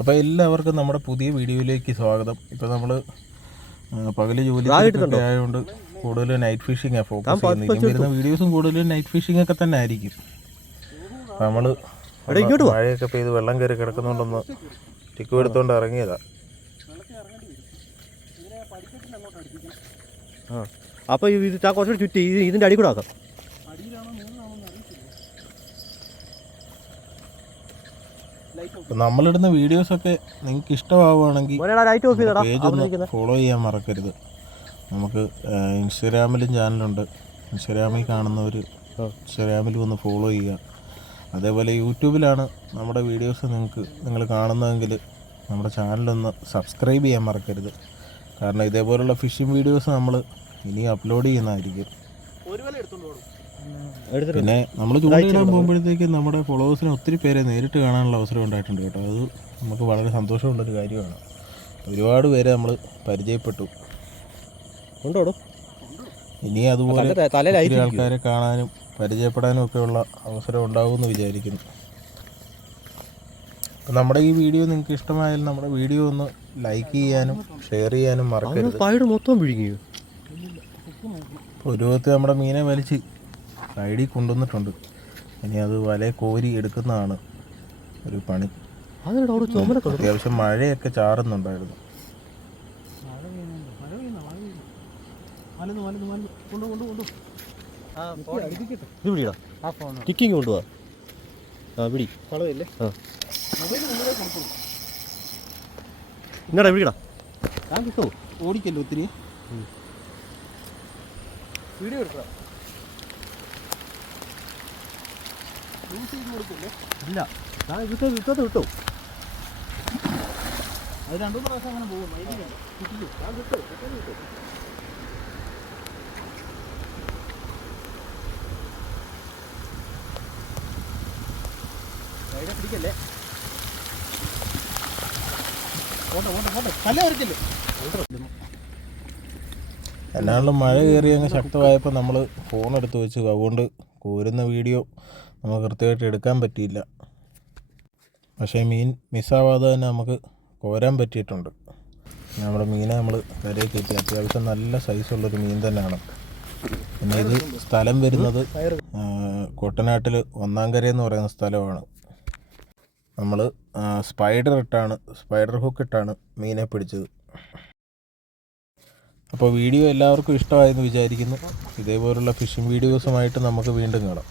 അപ്പോൾ എല്ലാവർക്കും നമ്മുടെ പുതിയ വീഡിയോയിലേക്ക് സ്വാഗതം. ഇപ്പോൾ നമ്മൾ പകൽ ജോലി ആയതുകൊണ്ട് കൂടുതൽ നൈറ്റ് ഫിഷിംഗ് ഫോക്കസ് ചെയ്യുന്നത്. വരുന്ന വീഡിയോസും കൂടുതൽ നൈറ്റ് ഫിഷിംഗ് ഒക്കെ തന്നെ ആയിരിക്കും. നമ്മൾ. മഴയൊക്കെ പെയ്ത് വെള്ളം കയറി കിടക്കുന്നുണ്ടെന്ന് ടിക്കു എടുത്തുകൊണ്ട് ഇറങ്ങിയതാ. ആ. അപ്പോൾ ഇത് ചുറ്റി ഇതിന്റെ ഇതിന്റെ അടി കൂടെ ആക്കാം. നമ്മളിടുന്ന വീഡിയോസൊക്കെ നിങ്ങൾക്ക് ഇഷ്ടമാവുകയാണെങ്കിൽ ഫോളോ ചെയ്യാൻ മറക്കരുത്. നമുക്ക് ഇൻസ്റ്റഗ്രാമിലും ചാനലുണ്ട്. ഇൻസ്റ്റഗ്രാമിൽ കാണുന്നവർ ഇൻസ്റ്റഗ്രാമിലും ഒന്ന് ഫോളോ ചെയ്യുക. അതേപോലെ യൂട്യൂബിലാണ് നമ്മുടെ വീഡിയോസ് നിങ്ങൾക്ക് നിങ്ങൾ കാണുന്നതെങ്കിൽ നമ്മുടെ ചാനലൊന്ന് സബ്സ്ക്രൈബ് ചെയ്യാൻ മറക്കരുത്. കാരണം ഇതേപോലുള്ള ഫിഷിംഗ് വീഡിയോസ് നമ്മൾ ഇനി അപ്ലോഡ് ചെയ്യുന്നതായിരിക്കും. എടുത്തിട്ട് പിന്നെ നമ്മൾ ചൂണ്ടയിടാൻ പോകുമ്പോഴത്തേക്ക് നമ്മുടെ ഫോളോവേഴ്സിനെ ഒത്തിരി പേരെ നേരിട്ട് കാണാനുള്ള അവസരം ഉണ്ടായിട്ടുണ്ട് കേട്ടോ. അത് നമുക്ക് വളരെ സന്തോഷമുള്ളൊരു കാര്യമാണ്. ഒരുപാട് പേരെ നമ്മൾ പരിചയപ്പെട്ടു. ഉണ്ടോടോ? ഇനി അതുപോലെ ഒത്തിരി ആൾക്കാരെ കാണാനും പരിചയപ്പെടാനും ഒക്കെയുള്ള അവസരം ഉണ്ടാകുമെന്ന് വിചാരിക്കുന്നു. അപ്പം നമ്മുടെ ഈ വീഡിയോ നിങ്ങൾക്ക് ഇഷ്ടമായാൽ നമ്മുടെ വീഡിയോ ഒന്ന് ലൈക്ക് ചെയ്യാനും ഷെയർ ചെയ്യാനും മറക്കരുത്. മൊത്തം നമ്മുടെ മീനെ വലിച്ച് സൈഡിൽ കൊണ്ടുവന്നിട്ടുണ്ട്. ഇനി അത് വല കോരി എടുക്കുന്നതാണ് ഒരു പണി. അത്യാവശ്യം മഴയൊക്കെ ചാറുന്നുണ്ടായിരുന്നു. ഇത് പിടിയടാ. ടിക്കിങ് കൊണ്ടുപോവാ ആ പിടി. ആ. ഇങ്ങടാ പിടിക്കടാ ഞാൻ കിട്ടോ ഓടിക്കല്ലോ ഒത്തിരി? വീഡിയോ എടുക്കുക ഇല്ല. ഞാൻ വിട്ടത് വിട്ടോ. അത് രണ്ടു പ്രാവശ്യം അങ്ങനെ പോകും. പിടിക്കല്ലേ? നല്ല വരച്ചില്ലേ എന്നാലും മഴ കയറി അങ്ങ് ശക്തമായപ്പോൾ നമ്മൾ ഫോൺ എടുത്ത് വെച്ചു. അതുകൊണ്ട് കോരുന്ന വീഡിയോ നമുക്ക് കൃത്യമായിട്ട് എടുക്കാൻ പറ്റിയില്ല. പക്ഷേ മീൻ മിസ്സാവാതെ തന്നെ നമുക്ക് കോരാൻ പറ്റിയിട്ടുണ്ട്. നമ്മുടെ മീനെ നമ്മൾ കരയിൽ കയറ്റി അത്യാവശ്യം നല്ല സൈസുള്ളൊരു മീൻ തന്നെയാണ്. പിന്നെ ഇത് സ്ഥലം വരുന്നത് കുട്ടനാട്ടിൽ ഒന്നാംകര എന്ന് പറയുന്ന സ്ഥലമാണ്. നമ്മൾ സ്പൈഡർ ഇട്ടാണ് സ്പൈഡർ ഹുക്ക് ഇട്ടാണ് മീനെ പിടിച്ചത്. അപ്പോൾ വീഡിയോ എല്ലാവർക്കും ഇഷ്ടമായെന്ന് വിചാരിക്കുന്നു. ഇതേപോലുള്ള ഫിഷിംഗ് വീഡിയോസുമായിട്ട് നമുക്ക് വീണ്ടും കാണാം.